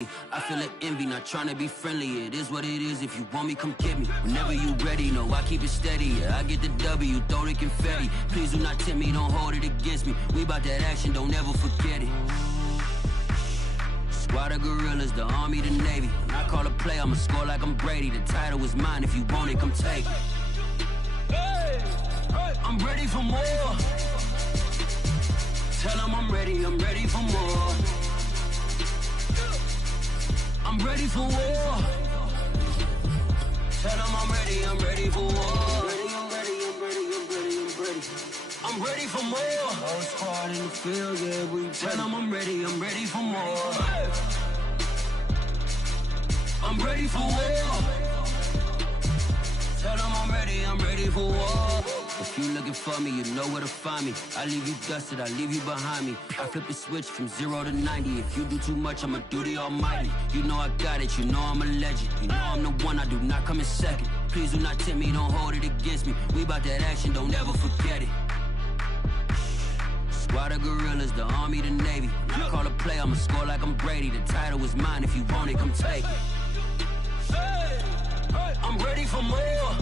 I feel like envy, not trying to be friendly. It is what it is. If you want me, come get me. Whenever you ready, no, I keep it steady. Yeah, I get the W, throw the confetti. Please do not tempt me, don't hold it against me. We about that action, don't ever forget it. Squad of gorillas, the army, the navy. When I call a play, I'ma score like I'm Brady. The title is mine, if you want it, come take it. I'm ready for more. Tell them I'm ready for more. I'm ready for war. Tell them I'm ready for war. I'm ready for more. Whole squad in the field, yeah, we tell them I'm ready for more. I'm ready for war. Tell them I'm ready for war. If you looking for me, you know where to find me. I leave you dusted, I leave you behind me. I flip the switch from 0 to 90. If you do too much, I'ma do the almighty. You know I got it, you know I'm a legend. You know I'm the one, I do not come in second. Please do not tempt me, don't hold it against me. We about that action, don't ever forget it. Squad of gorillas, the army, the navy. When I call a play, I'ma score like I'm Brady. The title is mine, if you want it, come take it. I'm ready for more.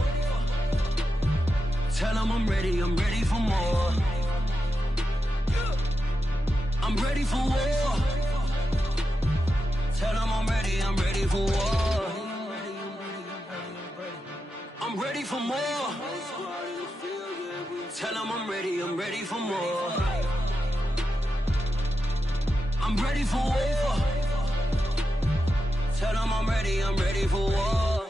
Tell them I'm ready for more. I'm ready for war. Tell them I'm ready for war. I'm ready for more. Tell them I'm ready for more. I'm ready for war. Tell them I'm ready for war.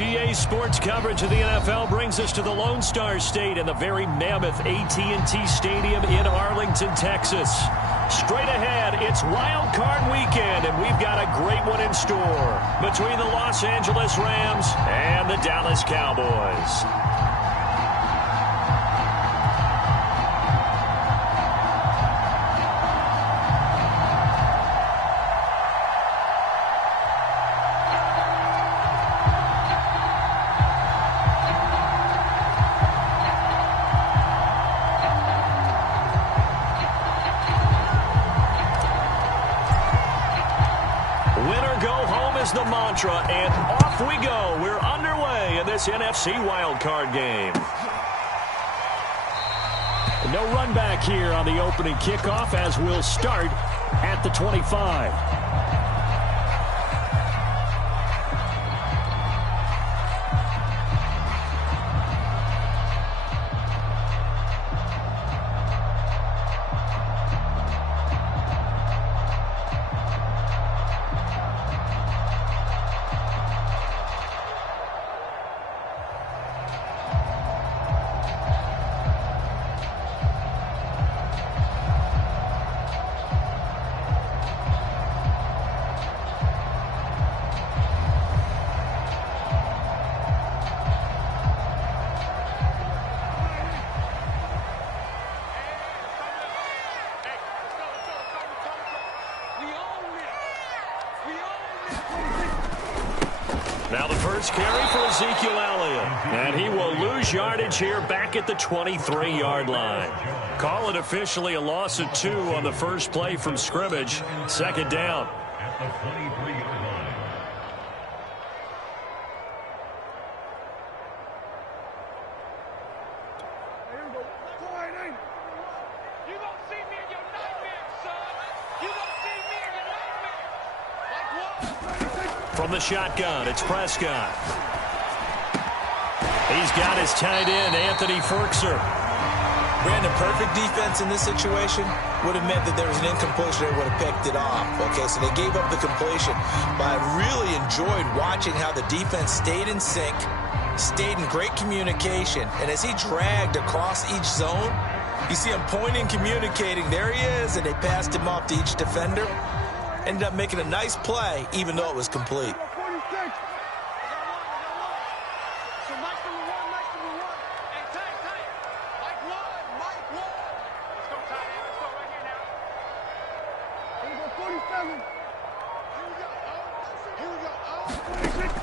EA Sports coverage of the NFL brings us to the Lone Star State and the very mammoth AT&T Stadium in Arlington, Texas. Straight ahead, it's Wild Card Weekend, and we've got a great one in store between the Los Angeles Rams and the Dallas Cowboys. The mantra, and off we go. We're underway in this NFC wildcard game. No run back here on the opening kickoff as we'll start at the 25. Now the first carry for Ezekiel Elliott. And he will lose yardage here back at the 23-yard line. Call it officially a loss of 2 on the first play from scrimmage. Second down. At the 23-yard line. From the shotgun, it's Prescott. He's got his tight end, Anthony Ferkser. Brandon, perfect defense in this situation would have meant that there was an incompletion. They would have picked it off. Okay, so they gave up the completion. But I really enjoyed watching how the defense stayed in sync, stayed in great communication. And as he dragged across each zone, you see him pointing, communicating. There he is, and they passed him off to each defender. Ended up making a nice play, even though it was complete.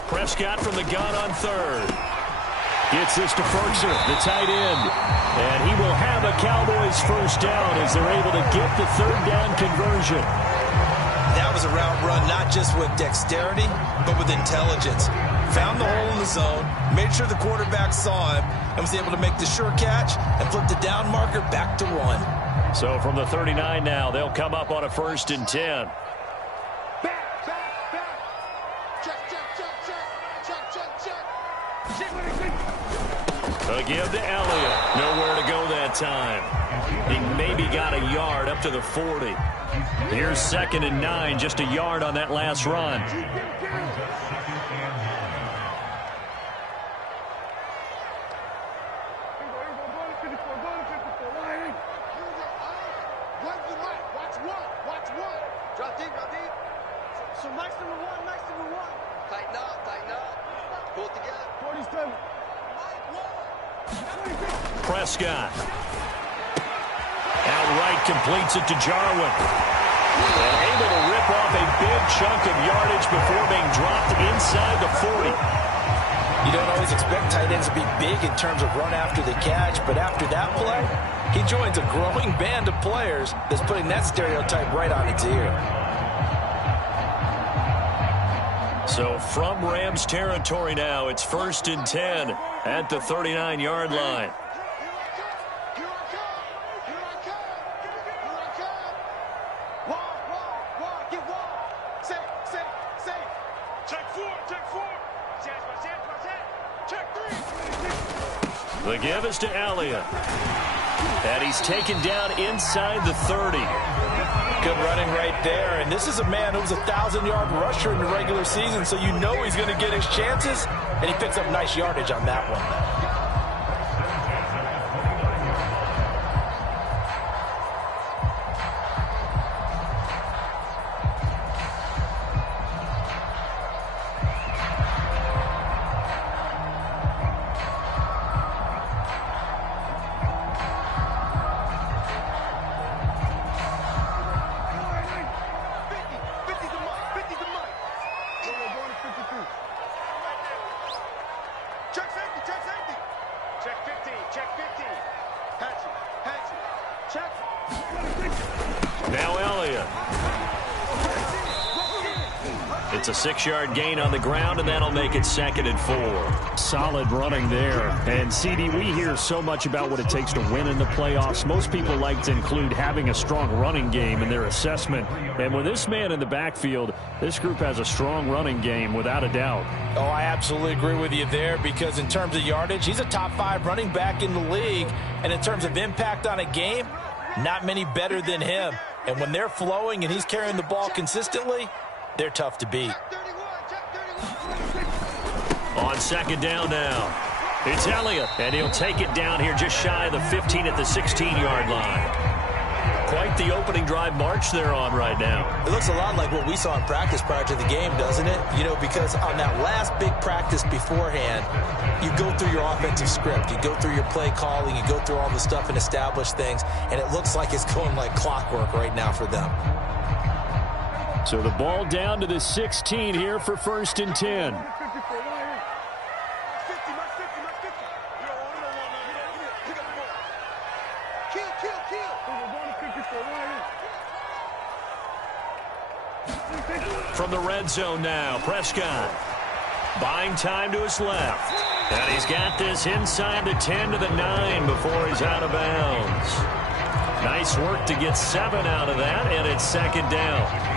Prescott from the gun on third. Gets this to Ferguson, the tight end. And he will have a Cowboys first down as they're able to get the third down conversion. That was a route run not just with dexterity, but with intelligence. Found the hole in the zone, made sure the quarterback saw him, and was able to make the sure catch and flip the down marker back to 1. So from the 39 now, they'll come up on a 1st and 10. A give to Elliott. Nowhere to go that time. He maybe got a yard up to the 40. Here's 2nd and 9, just a yard on that last run. Prescott. Outright completes it to Jarwin. And able to rip off a big chunk of yardage before being dropped inside the 40. You don't always expect tight ends to be big in terms of run after the catch, but after that play, he joins a growing band of players that's putting that stereotype right on its ear. So from Rams territory now, it's 1st and 10 at the 39-yard line. The give is to Elliott. And he's taken down inside the 30. Good running right there. And this is a man who was a 1,000-yard rusher in the regular season, so you know he's going to get his chances. And he picks up nice yardage on that one. Now Elliott. It's a 6-yard gain on the ground, and that'll make it 2nd and 4. Solid running there. And, CD, we hear so much about what it takes to win in the playoffs. Most people like to include having a strong running game in their assessment. And with this man in the backfield, this group has a strong running game without a doubt. Oh, I absolutely agree with you there, because in terms of yardage, he's a top 5 running back in the league. And in terms of impact on a game, not many better than him. And when they're flowing and he's carrying the ball consistently, they're tough to beat. On 2nd down now, it's Elliott, and he'll take it down here just shy of the 15 at the 16-yard line. Quite the opening drive march they're on right now. It looks a lot like what we saw in practice prior to the game, doesn't it? You know, because on that last big practice beforehand, you go through your offensive script. You go through your play calling. You go through all the stuff and establish things. And it looks like it's going like clockwork right now for them. So the ball down to the 16 here for 1st and 10. From the red zone now, Prescott buying time to his left. And he's got this inside the 10 to the 9 before he's out of bounds. Nice work to get 7 out of that, and it's 2nd down.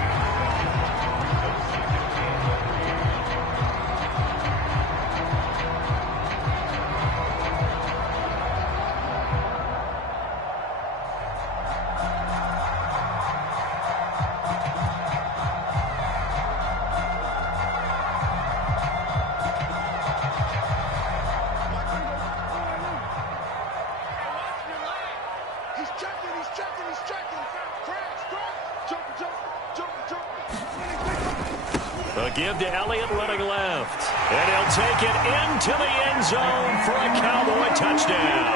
A give to Elliott running left. And he'll take it into the end zone for a Cowboy touchdown.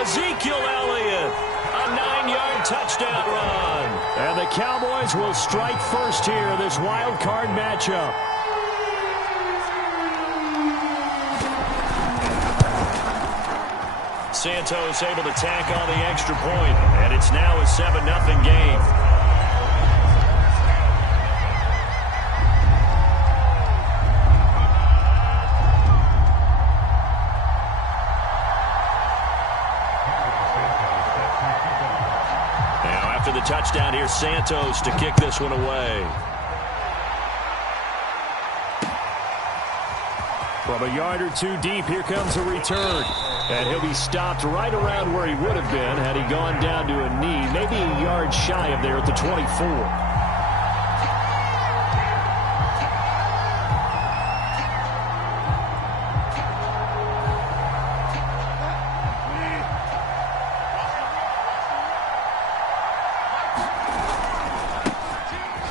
Ezekiel Elliott, a 9-yard touchdown run. And the Cowboys will strike first here, this wild card matchup. Santos able to tack on the extra point, and it's now a 7-0 game. Now after the touchdown, here's Santos to kick this one away. From a yard or two deep, here comes a return. And he'll be stopped right around where he would have been had he gone down to a knee, maybe a yard shy of there at the 24.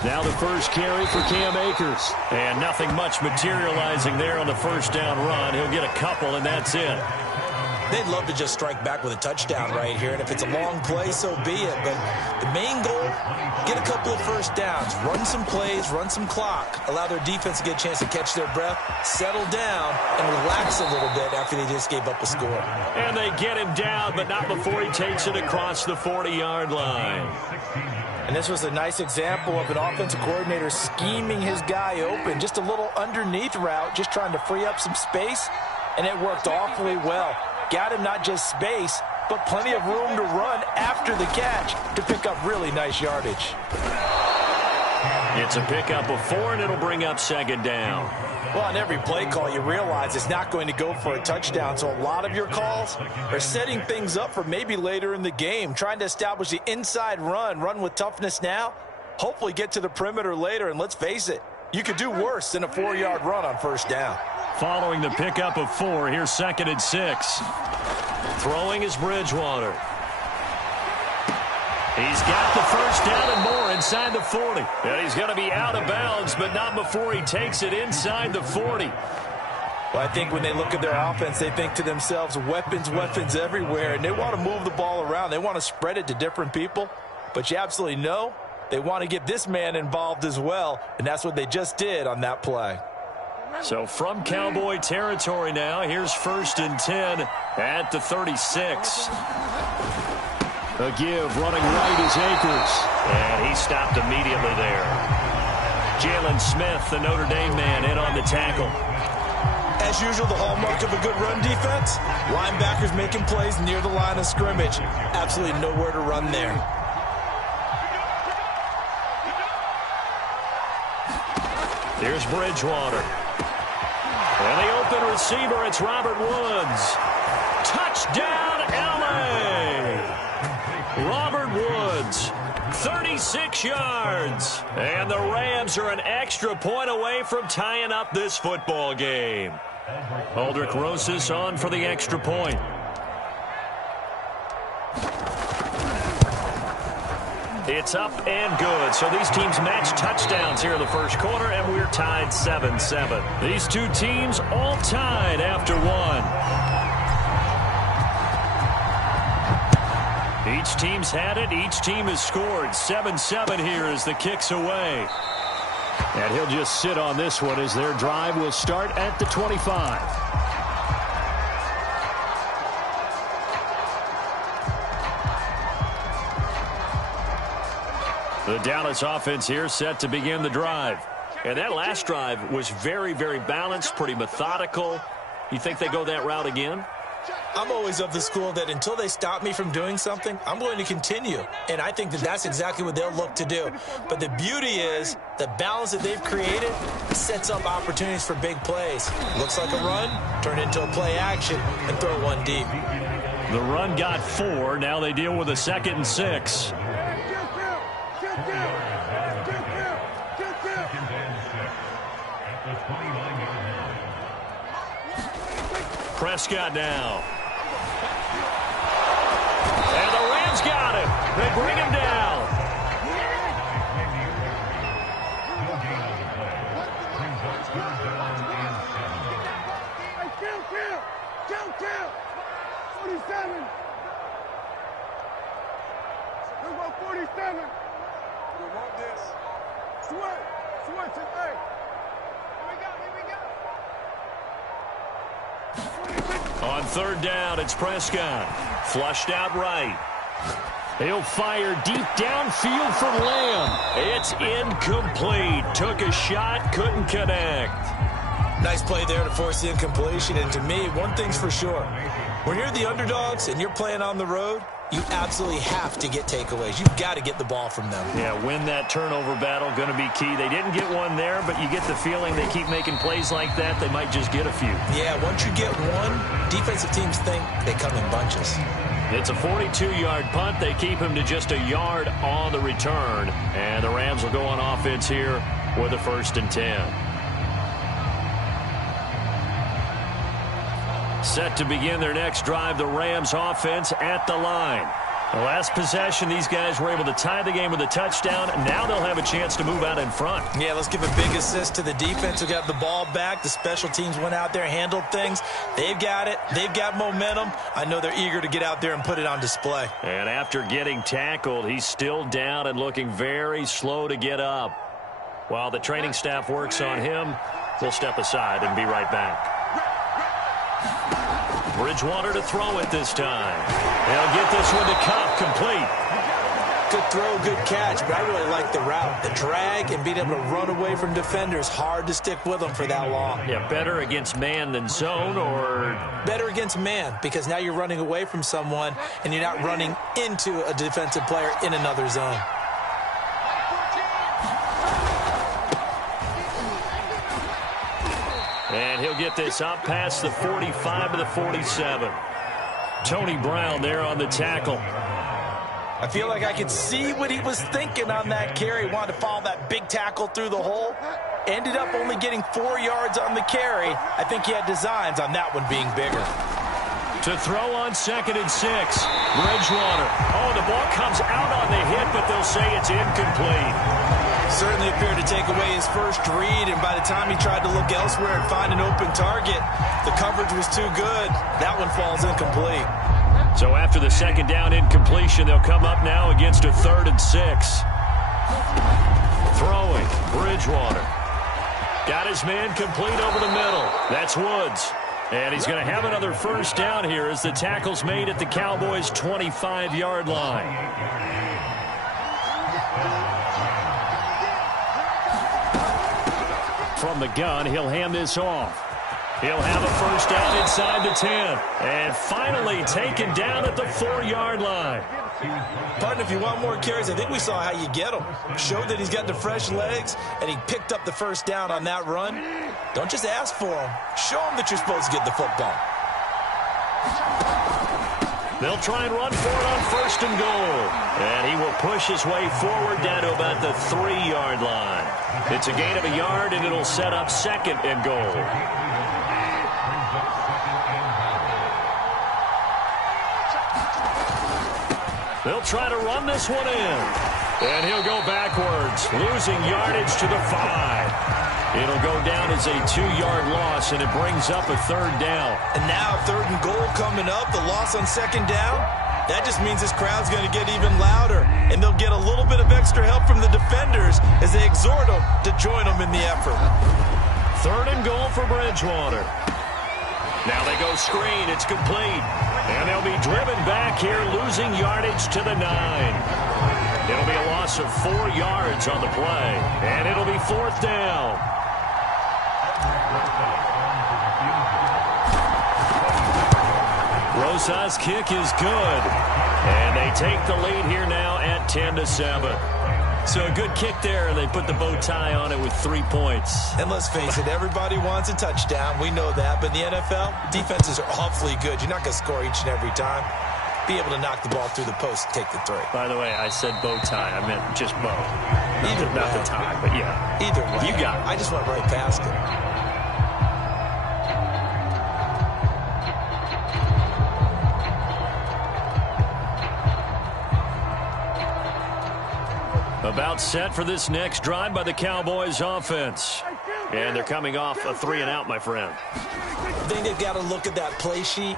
Now the first carry for Cam Akers. And nothing much materializing there on the first down run. He'll get a couple, and that's it. They'd love to just strike back with a touchdown right here, and if it's a long play, so be it. But the main goal, get a couple of first downs, run some plays, run some clock, allow their defense to get a chance to catch their breath, settle down, and relax a little bit after they just gave up a score. And they get him down, but not before he takes it across the 40-yard line. And this was a nice example of an offensive coordinator scheming his guy open. Just a little underneath route, just trying to free up some space, and it worked awfully well. Got him not just space, but plenty of room to run after the catch to pick up really nice yardage. It's a pickup of 4, and it'll bring up second down. Well, on every play call, you realize it's not going to go for a touchdown, so a lot of your calls are setting things up for maybe later in the game, trying to establish the inside run with toughness now, hopefully get to the perimeter later, and let's face it, you could do worse than a 4-yard run on first down. Following the pickup of 4, here's 2nd and 6. Throwing is Bridgewater. He's got the first down and more inside the 40. And he's going to be out of bounds, but not before he takes it inside the 40. Well, I think when they look at their offense, they think to themselves, weapons everywhere, and they want to move the ball around. They want to spread it to different people, but you absolutely know they want to get this man involved as well, and that's what they just did on that play. So from Cowboy territory now, here's 1st and 10 at the 36. A give, running right is Akers. And he stopped immediately there. Jalen Smith, the Notre Dame man, in on the tackle. As usual, the hallmark of a good run defense, linebackers making plays near the line of scrimmage. Absolutely nowhere to run there. Here's Bridgewater. And the open receiver, it's Robert Woods. Touchdown, L.A. Robert Woods, 36 yards. And the Rams are an extra point away from tying up this football game. Aldrich Rosas on for the extra point. It's up and good. So these teams match touchdowns here in the first quarter, and we're tied 7-7. These two teams all tied after one. Each team's had it. Each team has scored. 7-7 here as the kick's away. And he'll just sit on this one as their drive will start at the 25. The Dallas offense here set to begin the drive. And that last drive was very, very balanced, pretty methodical. You think they go that route again? I'm always of the school that until they stop me from doing something, I'm going to continue. And I think that that's exactly what they'll look to do. But the beauty is the balance that they've created sets up opportunities for big plays. Looks like a run, turn into a play action, and throw one deep. The run got 4. Now they deal with a 2nd and 6. Prescott now. And the Rams got him. They bring him down. Kill. 47. Let's go 47. We want this. Switch it, hey. Here we go. On third down, it's Prescott. Flushed out right. He'll fire deep downfield for Lamb. It's incomplete. Took a shot, couldn't connect. Nice play there to force the incompletion. And to me, one thing's for sure. When you're the underdogs and you're playing on the road, you absolutely have to get takeaways. You've got to get the ball from them. Yeah, win that turnover battle, going to be key. They didn't get one there, but you get the feeling they keep making plays like that, they might just get a few. Yeah, once you get one, defensive teams think they come in bunches. It's a 42-yard punt. They keep him to just a yard on the return. And the Rams will go on offense here with a 1st and 10. Set to begin their next drive, the Rams offense at the line. The last possession, these guys were able to tie the game with a touchdown. Now they'll have a chance to move out in front. Yeah, let's give a big assist to the defense who got the ball back. The special teams went out there, handled things. They've got it. They've got momentum. I know they're eager to get out there and put it on display. And after getting tackled, he's still down and looking very slow to get up. While the training staff works on him, we'll step aside and be right back. Bridgewater to throw it this time. They'll get this one to Cup, complete. Good throw, good catch, but I really like the route. The drag and being able to run away from defenders, hard to stick with them for that long. Yeah, better against man than zone, or? Better against man, because now you're running away from someone and you're not running into a defensive player in another zone. And he'll get this up past the 45 to the 47. Tony Brown there on the tackle. I feel like I could see what he was thinking on that carry. Wanted to follow that big tackle through the hole. Ended up only getting 4 yards on the carry. I think he had designs on that one being bigger. To throw on 2nd and 6. Bridgewater. Oh, the ball comes out on the hit, but they'll say it's incomplete. Certainly appeared to take away his first read, and by the time he tried to look elsewhere and find an open target, the coverage was too good. That one falls incomplete. So after the 2nd down incompletion, they'll come up now against a 3rd and 6. Throwing, Bridgewater. Got his man complete over the middle. That's Woods. And he's going to have another 1st down here as the tackle's made at the Cowboys' 25-yard line. From the gun, he'll hand this off. He'll have a 1st down inside the 10. And finally taken down at the 4-yard line. Partner, if you want more carries, I think we saw how you get them. Showed that he's got the fresh legs, and he picked up the 1st down on that run. Don't just ask for them. Show them that you're supposed to get the football. They'll try and run for it on 1st and goal. And he will push his way forward down to about the 3-yard line. It's a gain of a yard, and it'll set up 2nd and goal. They'll try to run this one in. And he'll go backwards, losing yardage to the 5. It'll go down as a 2-yard loss, and it brings up a 3rd down. And now 3rd and goal coming up, the loss on 2nd down. That just means this crowd's going to get even louder, and they'll get a little bit of extra help from the defenders as they exhort them to join them in the effort. 3rd and goal for Bridgewater. Now they go screen. It's complete. And they'll be driven back here, losing yardage to the 9. It'll be a loss of 4 yards on the play, and it'll be 4th down. Rosas' kick is good, and they take the lead here now at 10-7. So a good kick there, and they put the bow tie on it with 3 points. And let's face it, everybody wants a touchdown. We know that. But in the NFL, defenses are awfully good. You're not going to score each and every time. Be able to knock the ball through the post and take the 3. By the way, I said bow tie. I meant just bow. Not the tie, but yeah. Either way. You got it. I just went right past it. About set for this next drive by the Cowboys offense. And they're coming off a 3-and-out, my friend. I think they've got to look at that play sheet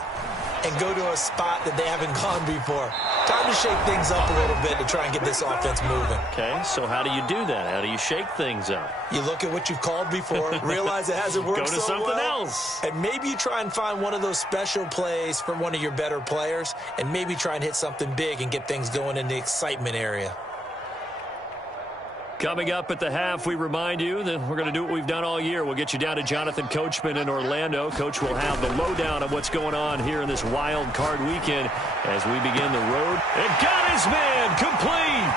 and go to a spot that they haven't gone before. Time to shake things up a little bit to try and get this offense moving. Okay, so how do you do that? How do you shake things up? You look at what you've called before, realize it hasn't worked so well. Go to something else. And maybe you try and find one of those special plays from one of your better players, and maybe try and hit something big and get things going in the excitement area. Coming up at the half, we remind you that we're going to do what we've done all year. We'll get you down to Jonathan Coachman in Orlando. Coach will have the lowdown of what's going on here in this wild card weekend as we begin the road. And got his man complete.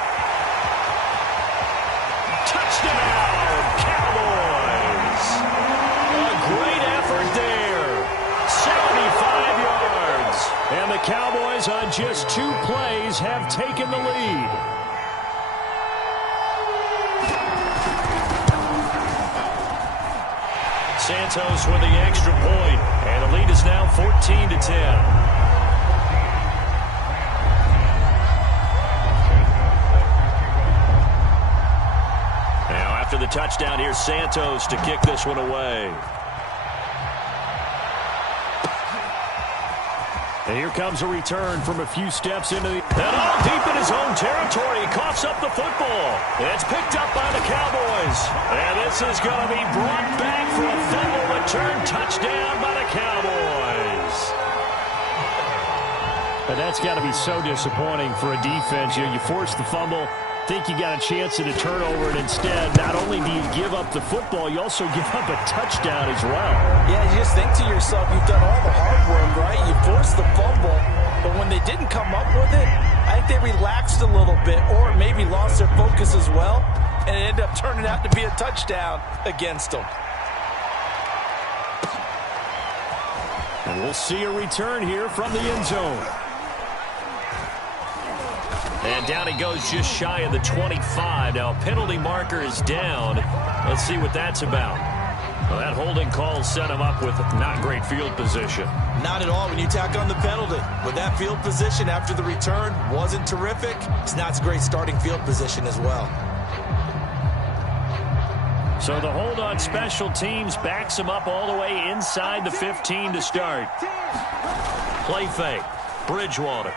Touchdown, Cowboys. A great effort there. 75 yards. And the Cowboys on just 2 plays have taken the lead. Santos with the extra point, and the lead is now 14-10. Now after the touchdown, here's Santos to kick this one away. And here comes a return from a few steps into the... And all deep in his own territory. He coughs up the football. It's picked up by the Cowboys. And this is going to be brought back for a fumble return touchdown by the Cowboys. And that's got to be so disappointing for a defense. You force the fumble, think you got a chance at a turnover, and instead, not only do you give up the football, you also give up a touchdown as well. Yeah, you just think to yourself, you've done all the hard work, right? You forced the fumble, but when they didn't come up with it, I think they relaxed a little bit or maybe lost their focus as well, and it ended up turning out to be a touchdown against them. And we'll see a return here from the end zone. And down he goes just shy of the 25. Now a penalty marker is down. Let's see what that's about. Well, that holding call set him up with not great field position. Not at all when you tack on the penalty. With that field position after the return wasn't terrific. It's not a great starting field position as well. So the hold on special teams backs him up all the way inside the 15 to start. Play fake. Bridgewater.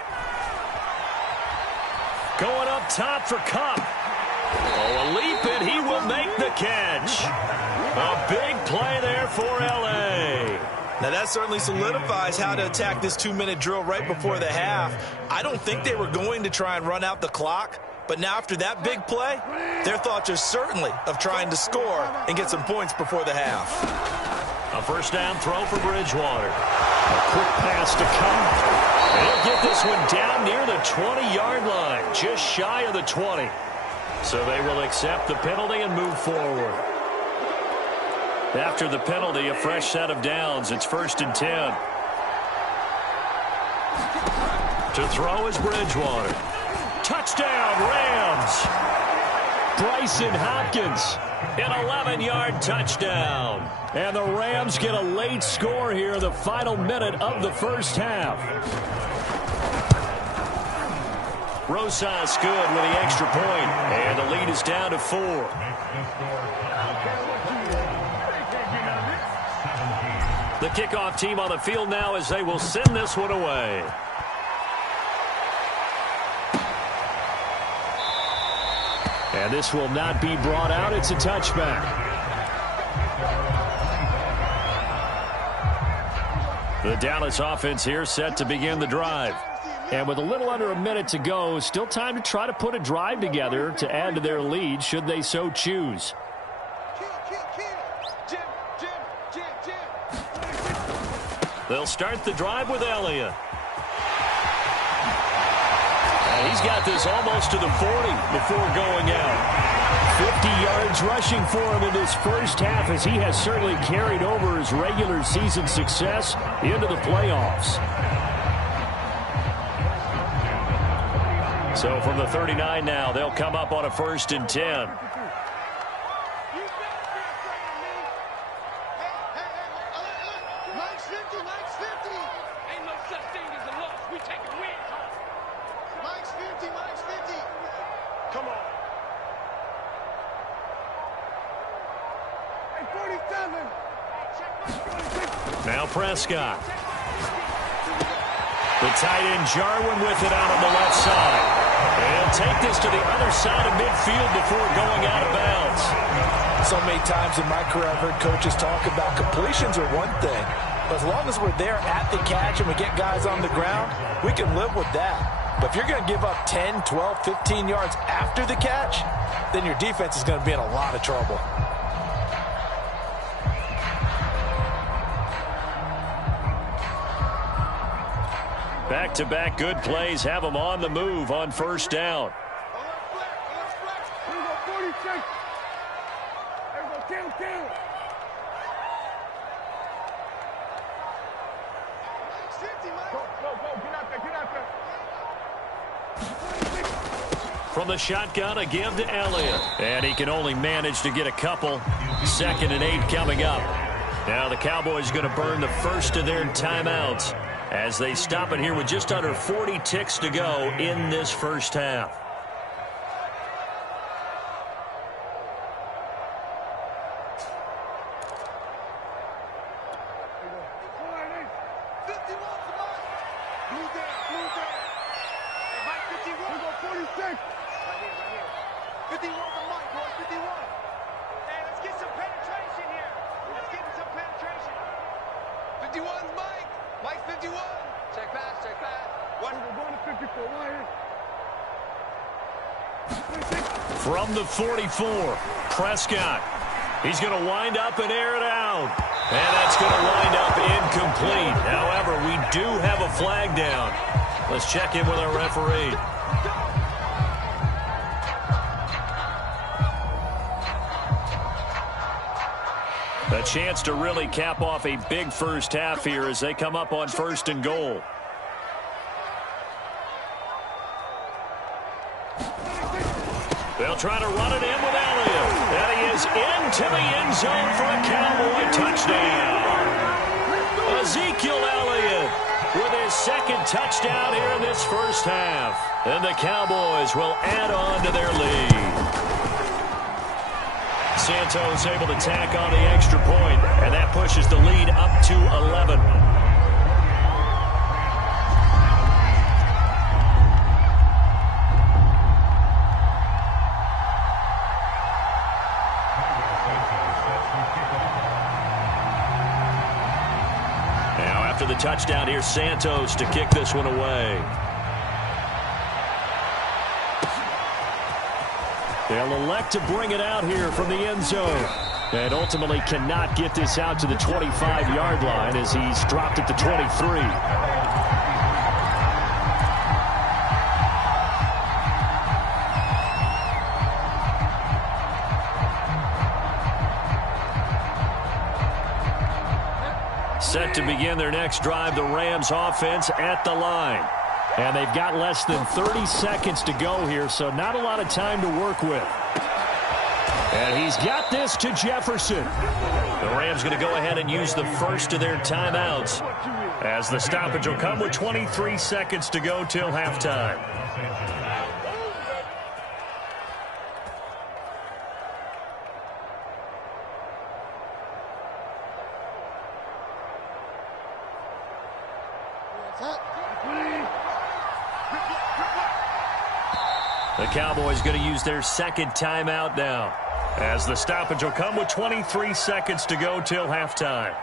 Going up top for Cup. Oh, a leap, and he will make the catch. A big play there for L.A. Now that certainly solidifies how to attack this 2-minute drill right before the half. I don't think they were going to try and run out the clock, but now after that big play, their thoughts are certainly of trying to score and get some points before the half. A first down throw for Bridgewater. A quick pass to Cup. They'll get this one down near the 20-yard line, just shy of the 20. So they will accept the penalty and move forward. After the penalty, a fresh set of downs. It's 1st and 10. To throw is Bridgewater. Touchdown, Rams. Bryson Hopkins, an 11-yard touchdown. And the Rams get a late score here in the final minute of the first half. Rosas good with the extra point, and the lead is down to 4. The kickoff team on the field now as they will send this one away. And this will not be brought out. It's a touchback. The Dallas offense here set to begin the drive. And with a little under a minute to go, still time to try to put a drive together to add to their lead should they so choose. They'll start the drive with Elliott. And he's got this almost to the 40 before going out. 50 yards rushing for him in this first half as he has certainly carried over his regular season success into the playoffs. So from the 39 now, they'll come up on a 1st and 10. Now Prescott. The tight end Jarwin with it out on the left side. He'll take this to the other side of midfield before going out of bounds. So many times in my career I've heard coaches talk about completions are one thing. But as long as we're there at the catch and we get guys on the ground, we can live with that. But if you're going to give up 10, 12, 15 yards after the catch, then your defense is going to be in a lot of trouble. Back-to-back good plays have them on the move on first down. Here we go, 46. Here we go, kill. Go, get out there. From the shotgun, a give to Elliott. And he can only manage to get a couple. 2nd and 8 coming up. Now the Cowboys going to burn the first of their timeouts as they stop it here with just under 40 ticks to go in this first half. From the 44, Prescott. He's going to wind up and air it out. And that's going to wind up incomplete. However, we do have a flag down. Let's check in with our referee. A chance to really cap off a big first half here as they come up on 1st and goal. They'll try to run it in with Elliott. And he is into the end zone for a Cowboy touchdown. Ezekiel Elliott with his 2nd touchdown here in this first half. And the Cowboys will add on to their lead. Santos able to tack on the extra point, and that pushes the lead up to 11. Now after the touchdown, here's Santos to kick this one away. They'll elect to bring it out here from the end zone. And ultimately cannot get this out to the 25-yard line as he's dropped at the 23. Set to begin their next drive, the Rams offense at the line. And they've got less than 30 seconds to go here, so not a lot of time to work with. And he's got this to Jefferson. The Rams going to go ahead and use the first of their timeouts as the stoppage will come with 23 seconds to go till halftime. The Cowboys going to use their 2nd timeout now as the stoppage will come with 23 seconds to go till halftime.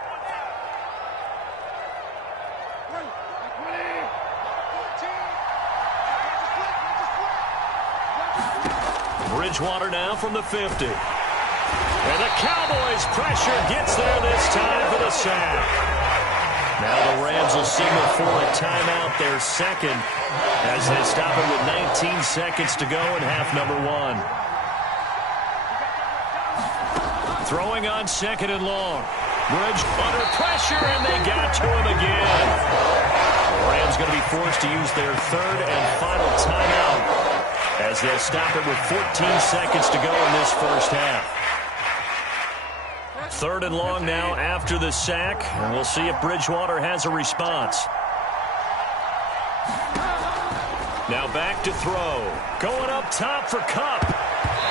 Bridgewater now from the 50. And the Cowboys pressure gets there this time for the sack. Now the Rams will signal for a timeout, their 2nd, as they stop it with 19 seconds to go in half number 1. Throwing on 2nd and long. Bridge under pressure, and they got to him again. The Rams going to be forced to use their 3rd and final timeout as they'll stop it with 14 seconds to go in this first half. 3rd and long now after the sack, and we'll see if Bridgewater has a response. Now back to throw. Going up top for Kupp.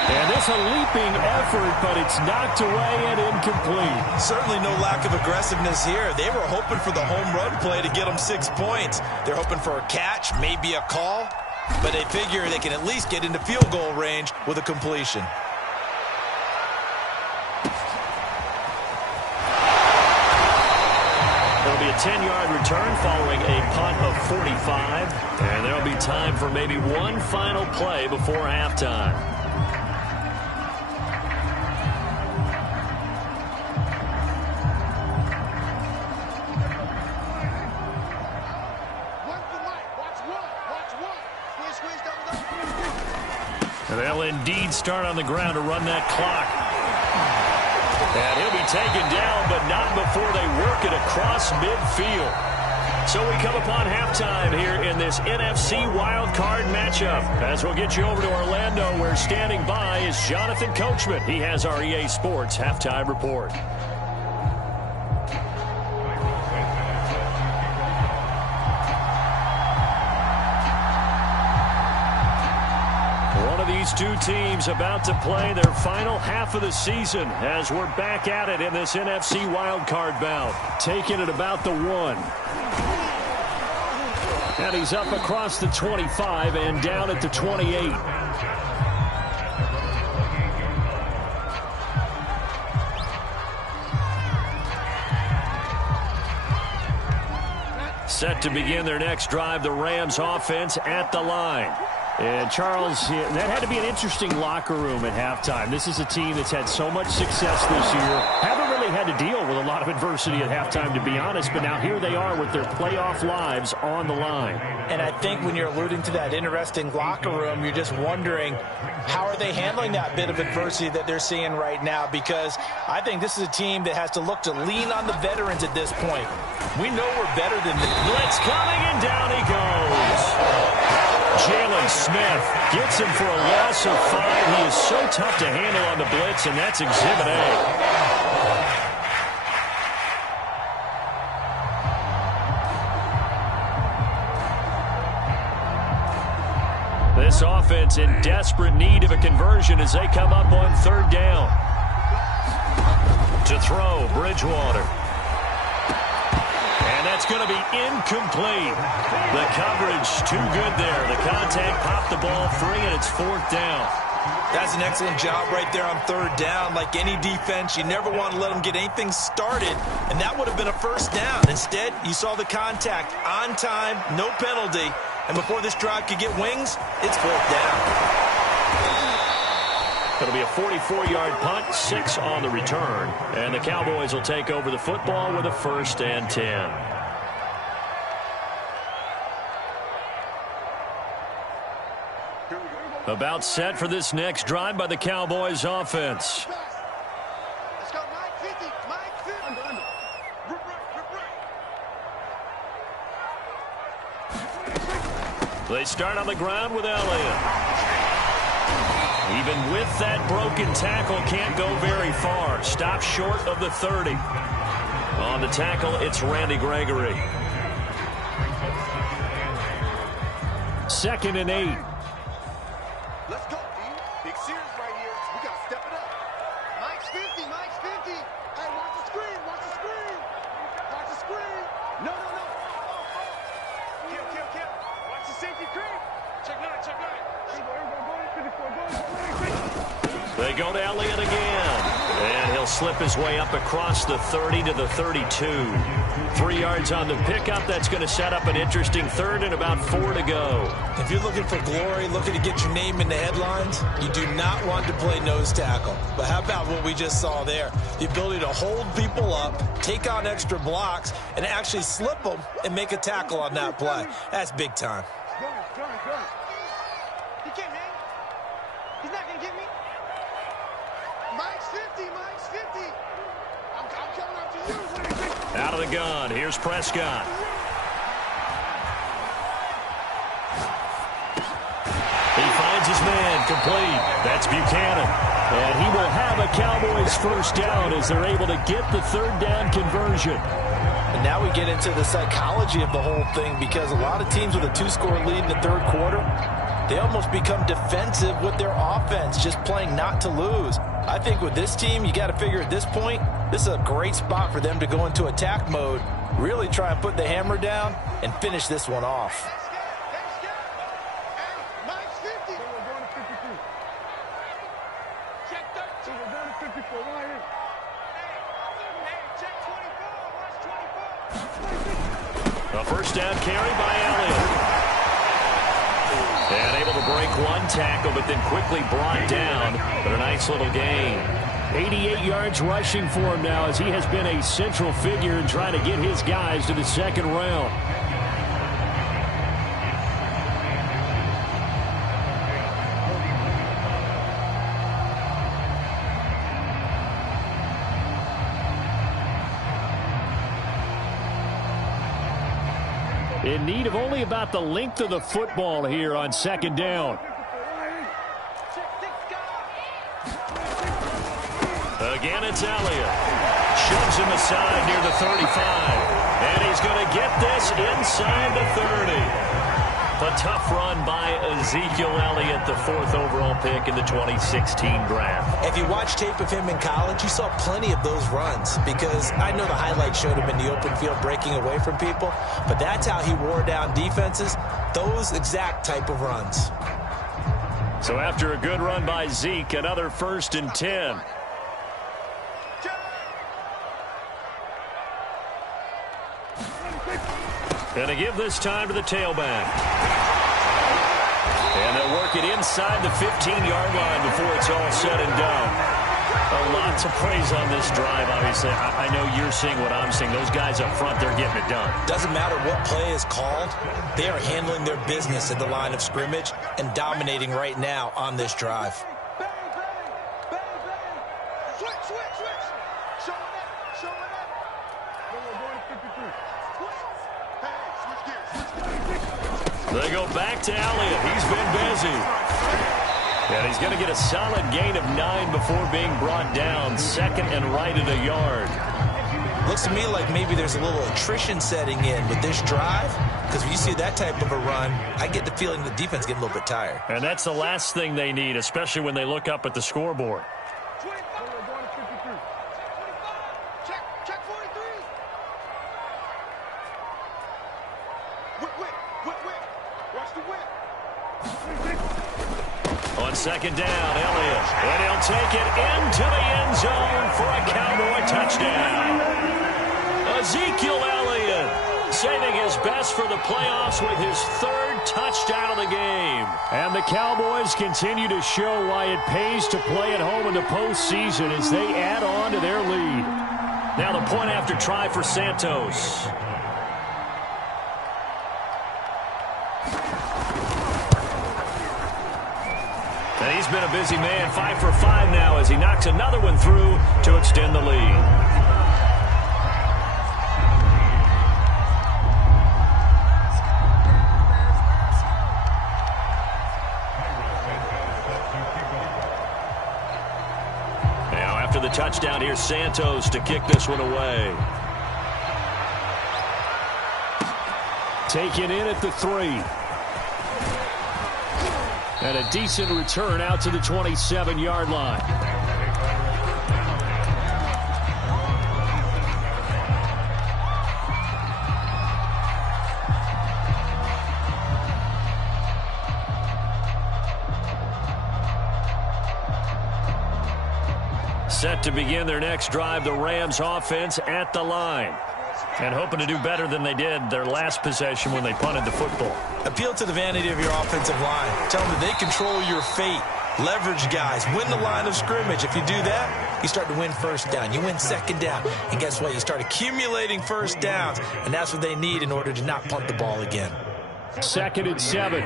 And this a leaping effort, but it's knocked away and incomplete. Certainly no lack of aggressiveness here. They were hoping for the home run play to get them 6 points. They're hoping for a catch, maybe a call, but they figure they can at least get into field goal range with a completion. It'll be a 10-yard return following a punt of 45. And there'll be time for maybe one final play before halftime. And they'll indeed start on the ground to run that clock. And he'll be taken down, but not before they work it across midfield. So we come upon halftime here in this NFC wildcard matchup. As we'll get you over to Orlando, where standing by is Jonathan Coachman. He has our EA Sports halftime report. These two teams about to play their final half of the season as we're back at it in this NFC wildcard bout. Taking it about the 1. And he's up across the 25 and down at the 28. Set to begin their next drive, the Rams offense at the line. And Charles, that had to be an interesting locker room at halftime. This is a team that's had so much success this year. Haven't really had to deal with a lot of adversity at halftime, to be honest, but now here they are with their playoff lives on the line. And I think when you're alluding to that interesting locker room, you're just wondering, how are they handling that bit of adversity that they're seeing right now? Because I think this is a team that has to look to lean on the veterans at this point. We know we're better than this. Blitz coming, and down he goes. Jalen Smith gets him for a loss of 5. He is so tough to handle on the blitz, and that's Exhibit A. This offense in desperate need of a conversion as they come up on 3rd down. To throw, Bridgewater. That's going to be incomplete. The coverage too good there. The contact popped the ball free, and it's 4th down. That's an excellent job right there on 3rd down. Like any defense, you never want to let them get anything started, and that would have been a 1st down. Instead, you saw the contact on time, no penalty, and before this drive could get wings, it's 4th down. It'll be a 44-yard punt, 6 on the return, and the Cowboys will take over the football with a 1st and 10. About set for this next drive by the Cowboys offense. Let's go, Mike 50, Mike 50. Under. They start on the ground with Elliott. Even with that broken tackle, can't go very far. Stops short of the 30. On the tackle, it's Randy Gregory. 2nd and 8. Let's go, D. Big series right here. We got to step it up. Mike's 50, Mike's 50. Hey, watch the screen, watch the screen. Watch the screen. No. Kill. Watch the safety creep. Check 9. They go to Elliott again. And he'll slip his way up across the 30 to the 32. 3 yards on the pickup. That's going to set up an interesting 3rd and about 4 to go. If you're looking for glory, looking to get your name in the headlines, you do not want to play nose tackle. But how about what we just saw there? The ability to hold people up, take on extra blocks, and actually slip them and make a tackle on that play. That's big time. Go. He can't hang. He's not going to get me. Mike's 50. I'm coming up to you. Out of the gun. Here's Prescott. He finds his man complete. That's Buchanan. And he will have a Cowboys 1st down as they're able to get the 3rd down conversion. And now we get into the psychology of the whole thing, because a lot of teams with a 2-score lead in the 3rd quarter, they almost become defensive with their offense, just playing not to lose. I think with this team, you got to figure at this point, this is a great spot for them to go into attack mode, really try and put the hammer down and finish this one off. The first down carry by Elliott. And able to break one tackle, but then quickly brought down. But a nice little gain. 88 yards rushing for him now, as he has been a central figure in trying to get his guys to the second round. In need of only about the length of the football here on second down. Again, it's Elliott. Shoves him aside near the 35. And he's going to get this inside the 30. A tough run by Ezekiel Elliott, the 4th overall pick in the 2016 draft. If you watch tape of him in college, you saw plenty of those runs, because I know the highlights showed him in the open field breaking away from people, but that's how he wore down defenses, those exact type of runs. So after a good run by Zeke, another 1st and 10. And to give this time to the tailback. And they'll work it inside the 15-yard line before it's all said and done. Lots of praise on this drive, obviously. I know you're seeing what I'm seeing. Those guys up front, they're getting it done. Doesn't matter what play is called. They are handling their business at the line of scrimmage and dominating right now on this drive. They go back to Elliott. He's been busy. And he's going to get a solid gain of 9 before being brought down. 2nd and right at a yard. Looks to me like maybe there's a little attrition setting in with this drive, because when you see that type of a run, I get the feeling the defense getting a little bit tired. And that's the last thing they need, especially when they look up at the scoreboard. On second down, Elliott. And he'll take it into the end zone for a Cowboy touchdown. Ezekiel Elliott saving his best for the playoffs with his 3rd touchdown of the game. And the Cowboys continue to show why it pays to play at home in the postseason as they add on to their lead. Now the point after try for Santos. And he's been a busy man, 5 for 5 now as he knocks another one through to extend the lead. Now after the touchdown, here's Santos to kick this one away. Taken in at the 3. And a decent return out to the 27-yard line. Set to begin their next drive, the Rams offense at the line. And hoping to do better than they did their last possession when they punted the football. Appeal to the vanity of your offensive line. Tell them that they control your fate. Leverage guys. Win the line of scrimmage. If you do that, you start to win 1st down. You win 2nd down. And guess what? You start accumulating 1st downs. And that's what they need in order to not punt the ball again. 2nd and 7.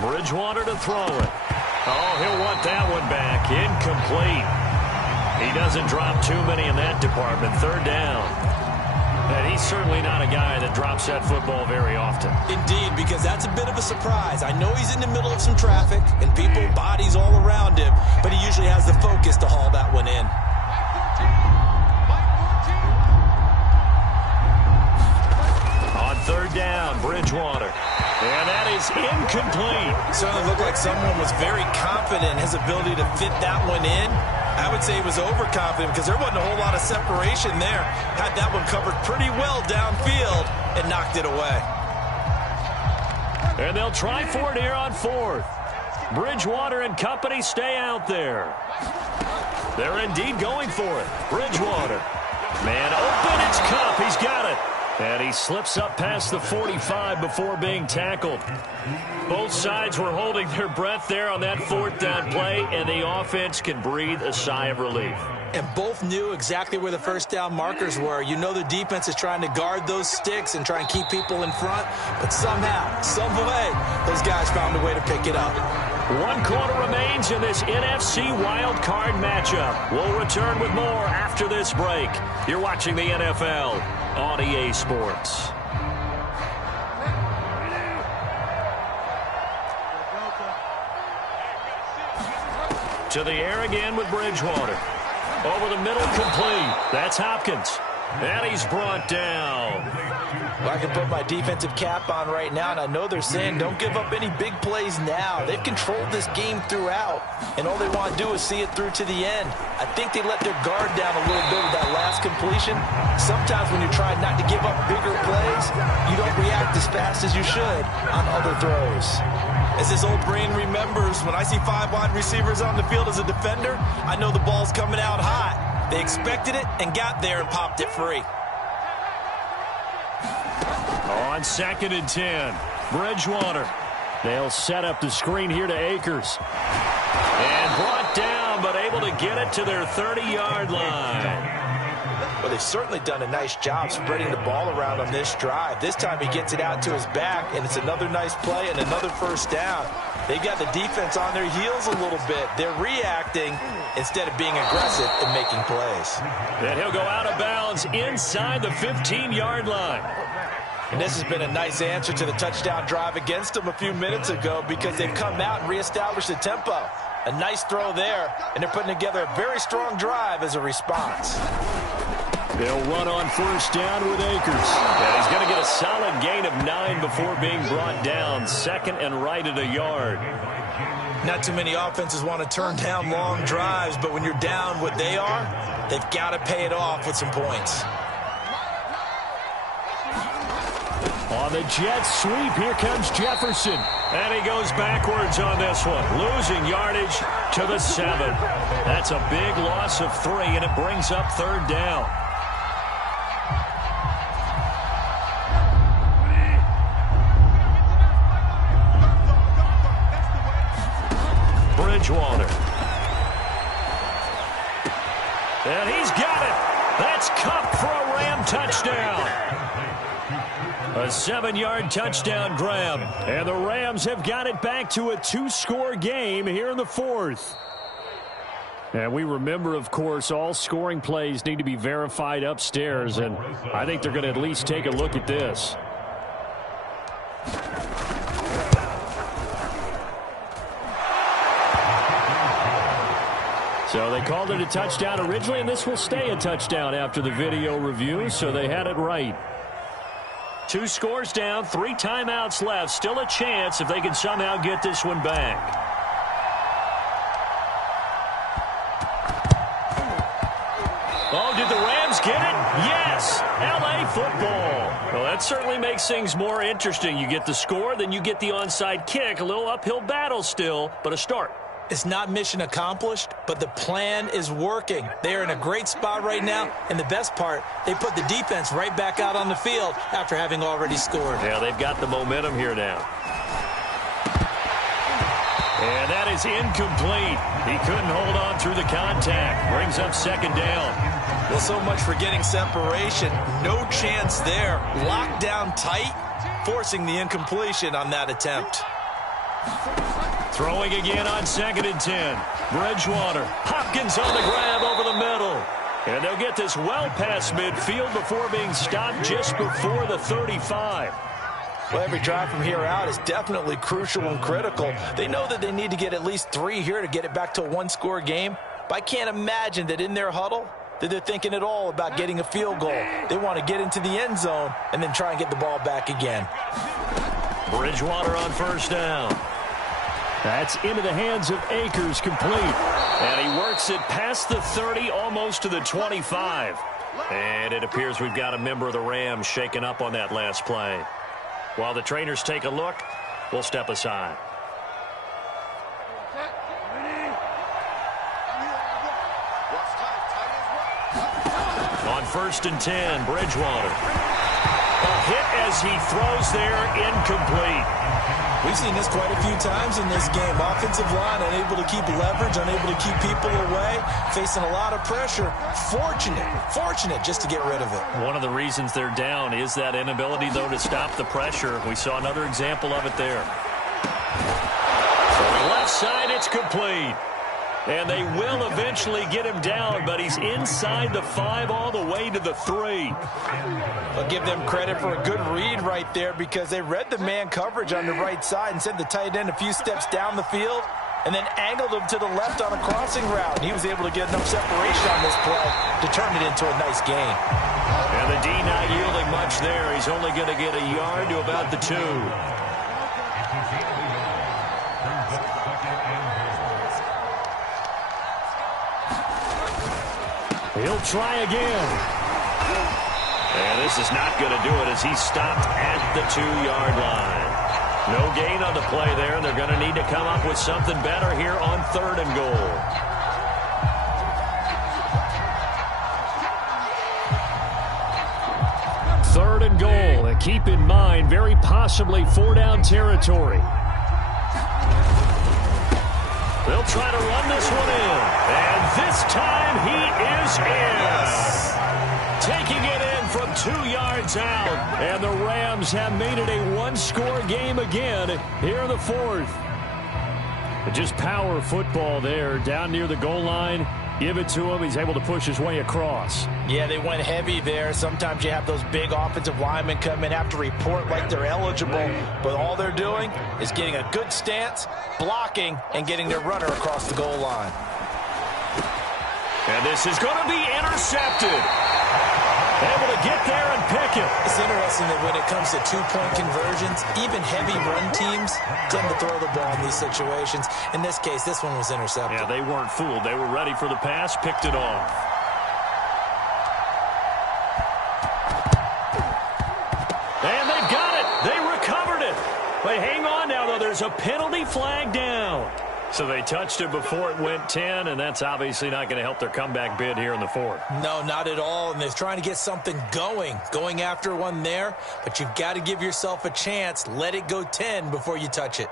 Bridgewater to throw it. Oh, he'll want that one back. Incomplete. He doesn't drop too many in that department. 3rd down. And he's certainly not a guy that drops that football very often. Indeed, because that's a bit of a surprise. I know he's in the middle of some traffic and people, bodies all around him, but he usually has the focus to haul that one in. third down, Bridgewater. And that is incomplete. Certainly looked like someone was very confident in his ability to fit that one in. I would say he was overconfident because there wasn't a whole lot of separation there. Had that one covered pretty well downfield and knocked it away. And they'll try for it here on fourth. Bridgewater and company stay out there. They're indeed going for it. Bridgewater. Man open, it's Cup. He's got it. And he slips up past the 45 before being tackled. Both sides were holding their breath there on that fourth down play, and the offense can breathe a sigh of relief. And both knew exactly where the first down markers were. You know the defense is trying to guard those sticks and try and keep people in front, but somehow, some way, those guys found a way to pick it up. 1 quarter remains in this NFC wildcard matchup. We'll return with more after this break. You're watching the NFL on EA Sports. To the air again with Bridgewater. Over the middle, complete. That's Hopkins. And he's brought down. Well, I can put my defensive cap on right now, and I know they're saying don't give up any big plays now. They've controlled this game throughout, and all they want to do is see it through to the end. I think they let their guard down a little bit with that last completion. Sometimes when you're trying not to give up bigger plays, you don't react as fast as you should on other throws. As his old brain remembers, when I see 5 wide receivers on the field as a defender, I know the ball's coming out hot. They expected it and got there and popped it free. On 2nd and 10, Bridgewater. They'll set up the screen here to Akers. And brought down, but able to get it to their 30-yard line. Well, they've certainly done a nice job spreading the ball around on this drive. This time he gets it out to his back, and it's another nice play and another first down. They've got the defense on their heels a little bit. They're reacting instead of being aggressive and making plays. And he'll go out of bounds inside the 15-yard line. And this has been a nice answer to the touchdown drive against them a few minutes ago because they've come out and reestablished the tempo. A nice throw there, and they're putting together a very strong drive as a response. They'll run on first down with Akers. And he's going to get a solid gain of 9 before being brought down. 2nd and right at a yard. Not too many offenses want to turn down long drives, but when you're down what they are, they've got to pay it off with some points. On the Jets sweep, here comes Jefferson. And he goes backwards on this one, losing yardage to the 7. That's a big loss of 3, and it brings up 3rd down. Bridgewater. And he's got it. That's Cup for a Ram touchdown. A 7-yard touchdown grab. And the Rams have got it back to a 2-score game here in the 4th. And we remember, of course, all scoring plays need to be verified upstairs. And I think they're going to at least take a look at this. So they called it a touchdown originally, and this will stay a touchdown after the video review, so they had it right. 2 scores down, 3 timeouts left. Still a chance if they can somehow get this one back. Oh, did the Rams get it? Yes! L.A. football. Well, that certainly makes things more interesting. You get the score, then you get the onside kick. A little uphill battle still, but a start. It's not mission accomplished, but the plan is working. They are in a great spot right now, and the best part, they put the defense right back out on the field after having already scored. Yeah, they've got the momentum here now. And that is incomplete. He couldn't hold on through the contact. Brings up 2nd down. Well, so much for getting separation. No chance there. Locked down tight, forcing the incompletion on that attempt. Throwing again on 2nd and 10. Bridgewater. Hopkins on the grab over the middle. And they'll get this well past midfield before being stopped just before the 35. Well, every drive from here out is definitely crucial and critical. They know that they need to get at least 3 here to get it back to a 1-score game. But I can't imagine that in their huddle, that they're thinking at all about getting a field goal. They want to get into the end zone and then try and get the ball back again. Bridgewater on first down. That's into the hands of Akers, complete. And he works it past the 30, almost to the 25. And it appears we've got a member of the Rams shaken up on that last play. While the trainers take a look, we'll step aside. On 1st and 10, Bridgewater. A hit as he throws there, incomplete. We've seen this quite a few times in this game. Offensive line unable to keep leverage, unable to keep people away, facing a lot of pressure. Fortunate just to get rid of it. One of the reasons they're down is that inability, though, to stop the pressure. We saw another example of it there. For the left side, it's complete. And they will eventually get him down, but he's inside the 5 all the way to the 3. I'll give them credit for a good read right there because they read the man coverage on the right side and sent the tight end a few steps down the field and then angled him to the left on a crossing route. And he was able to get enough separation on this play to turn it into a nice gain. And the D not yielding much there. He's only going to get a yard to about the 2. He'll try again. And this is not going to do it as he's stopped at the 2-yard line. No gain on the play there, and they're going to need to come up with something better here on 3rd and goal. Third and goal. And keep in mind, very possibly 4-down territory. They'll try to run this one in. And this time he is in. Taking it in from 2 yards out. And the Rams have made it a 1-score game again here in the 4th. But just power football there down near the goal line. Give it to him. He's able to push his way across. Yeah, they went heavy there. Sometimes you have those big offensive linemen come in, have to report like they're eligible. But all they're doing is getting a good stance, blocking, and getting their runner across the goal line. And this is going to be intercepted. Able to get there and pick it. It's interesting that when it comes to 2-point conversions, even heavy run teams tend to throw the ball in these situations. In this case, this one was intercepted. Yeah, they weren't fooled. They were ready for the pass, picked it off. And they've got it. They recovered it. But hang on now, though. There's a penalty flag down. So they touched it before it went 10, and that's obviously not going to help their comeback bid here in the 4th. No, not at all, and they're trying to get something going after one there, but you've got to give yourself a chance. Let it go 10 before you touch it.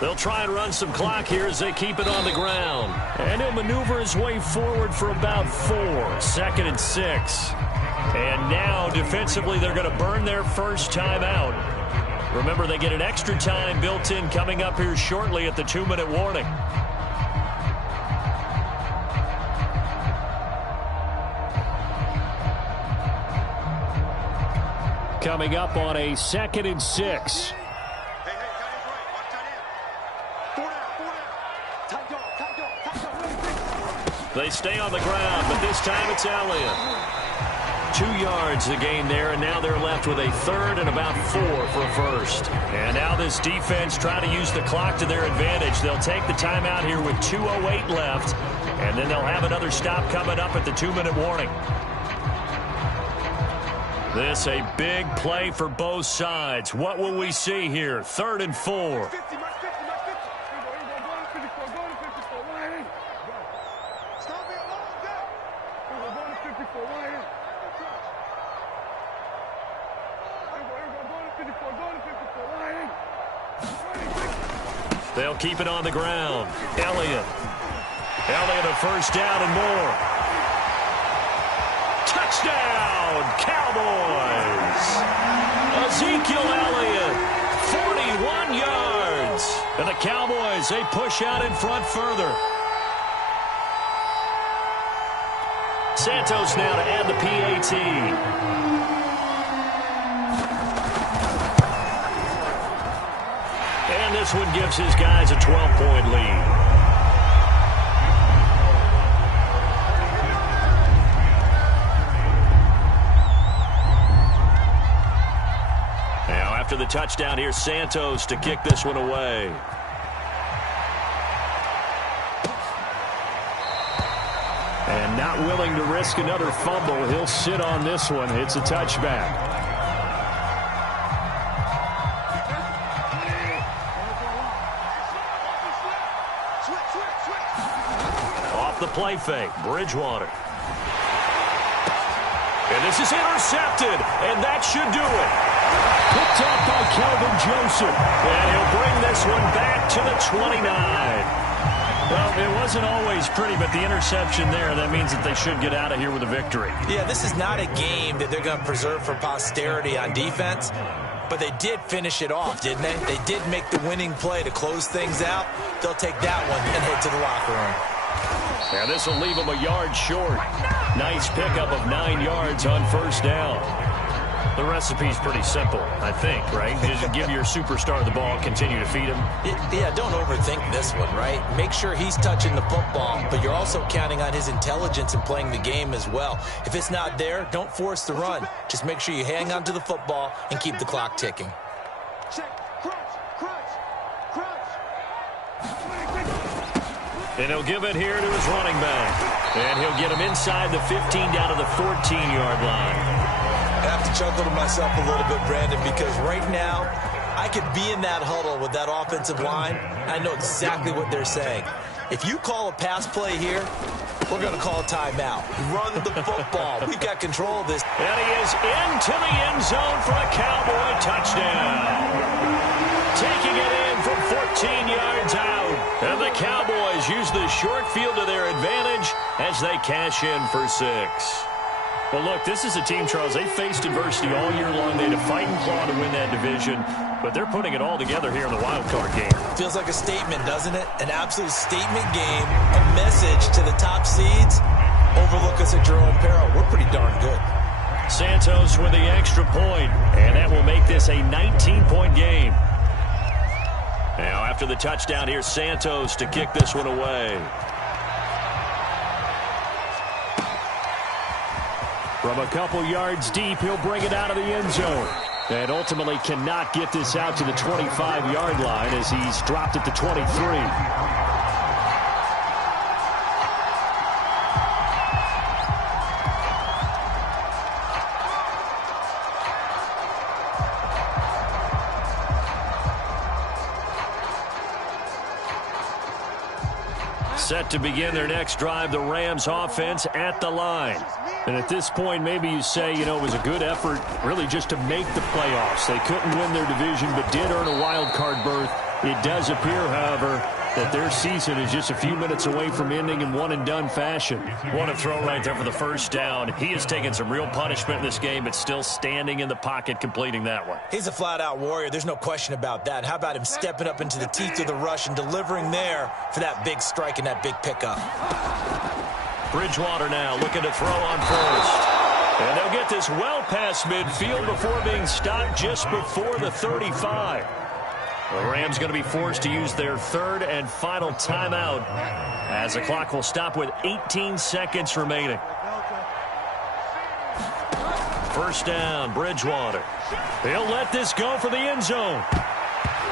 They'll try and run some clock here as they keep it on the ground. And he'll maneuver his way forward for about 4. 2nd and 6. And now, defensively, they're going to burn their first time out. Remember, they get an extra time built in coming up here shortly at the 2-minute warning. Coming up on a 2nd and 6. They stay on the ground, but this time it's Elliott. 2 yards the gain there, and now they're left with a 3rd and about 4 for a first. And now this defense trying to use the clock to their advantage. They'll take the timeout here with 2:08 left, and then they'll have another stop coming up at the 2-minute warning. This a big play for both sides. What will we see here? 3rd and 4. They'll keep it on the ground. Elliott a first down and more. Touchdown, Cowboys. Ezekiel Elliott, 41 yards. And the Cowboys, they push out in front further. Santos now to add the PAT. And this one gives his guys a 12-point lead. Now after the touchdown, here's Santos to kick this one away. And not willing to risk another fumble. He'll sit on this one. It's a touchback. Off the play fake, Bridgewater. And this is intercepted, and that should do it. Picked up by Kelvin Joseph. And he'll bring this one back to the 29. Well, it wasn't always pretty, but the interception there, that means that they should get out of here with a victory. Yeah, this is not a game that they're going to preserve for posterity on defense, but they did finish it off, didn't they? They did make the winning play to close things out. They'll take that one and head to the locker room. Yeah, this will leave them a yard short. Nice pickup of 9 yards on first down. The recipe's pretty simple, I think, right? Just give your superstar the ball, continue to feed him. Yeah, don't overthink this one, right? Make sure he's touching the football, but you're also counting on his intelligence in playing the game as well. If it's not there, don't force the run. Just make sure you hang on to the football and keep the clock ticking. Check. Crunch. And he'll give it here to his running back. And he'll get him inside the 15 down to the 14-yard line. I have to chuckle to myself a little bit, Brandon, because right now I could be in that huddle with that offensive line. I know exactly what they're saying. If you call a pass play here, we're going to call a timeout. Run the football. We've got control of this. And he is into the end zone for a Cowboy touchdown. Taking it in from 14 yards out. And the Cowboys use the short field to their advantage as they cash in for 6. Well, look, this is a team, Charles, they faced adversity all year long. They had to fight and claw to win that division, but they're putting it all together here in the wild card game. Feels like a statement, doesn't it? An absolute statement game, a message to the top seeds. Overlook us at your own peril. We're pretty darn good. Santos with the extra point, and that will make this a 19-point game. Now, after the touchdown, here's Santos to kick this one away. From a couple yards deep, he'll bring it out of the end zone. And ultimately cannot get this out to the 25-yard line as he's dropped at the 23. Set to begin their next drive, the Rams offense at the line. And at this point, maybe you say, you know, it was a good effort really just to make the playoffs. They couldn't win their division but did earn a wild card berth. It does appear, however, that their season is just a few minutes away from ending in one-and-done fashion. What a throw right there for the first down. He has taken some real punishment in this game, but still standing in the pocket completing that one. He's a flat-out warrior. There's no question about that. How about him stepping up into the teeth of the rush and delivering there for that big strike and that big pickup? Bridgewater now looking to throw on first. And they'll get this well past midfield before being stopped just before the 35. The Rams going to be forced to use their third and final timeout as the clock will stop with 18 seconds remaining. First down, Bridgewater. He'll let this go for the end zone.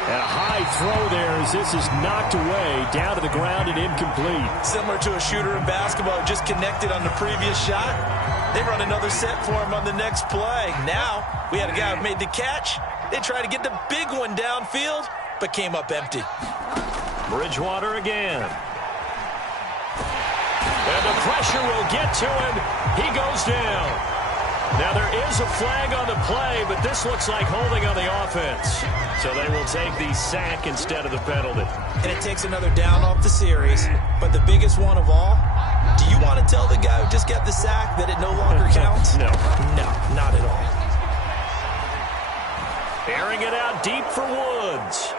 And a high throw there as this is knocked away, down to the ground and incomplete. Similar to a shooter in basketball, just connected on the previous shot. They run another set for him on the next play. Now, we had a guy who made the catch. They tried to get the big one downfield, but came up empty. Bridgewater again. And the pressure will get to him. He goes down. Now, there is a flag on the play, but this looks like holding on the offense. So they will take the sack instead of the penalty. And it takes another down off the series. But the biggest one of all, do you want to tell the guy who just got the sack that it no longer counts? No. No, not at all. Airing it out deep for Woods.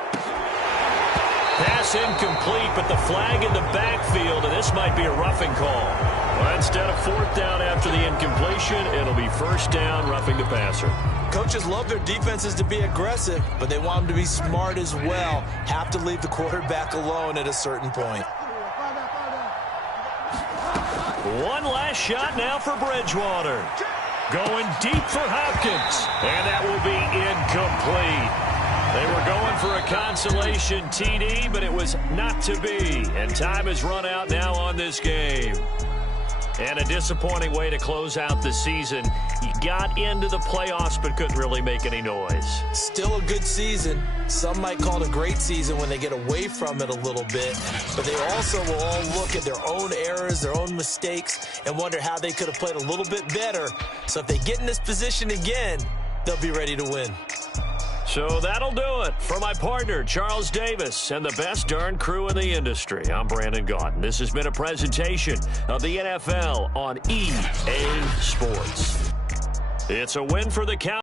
Pass Looks incomplete, but the flag in the backfield, and this might be a roughing call. Well, instead of fourth down after the incompletion, it'll be first down, roughing the passer. Coaches love their defenses to be aggressive, but they want them to be smart as well. Have to leave the quarterback alone at a certain point. One last shot now for Bridgewater. Going deep for Hopkins, and that will be incomplete. They were going for a consolation TD, but it was not to be. And time has run out now on this game. And a disappointing way to close out the season. You got into the playoffs, but couldn't really make any noise. Still a good season. Some might call it a great season when they get away from it a little bit. But they also will all look at their own errors, their own mistakes, and wonder how they could have played a little bit better. So if they get in this position again, they'll be ready to win. So that'll do it. For my partner, Charles Davis, and the best darn crew in the industry, I'm Brandon Gaudin. This has been a presentation of the NFL on EA Sports. It's a win for the Cowboys.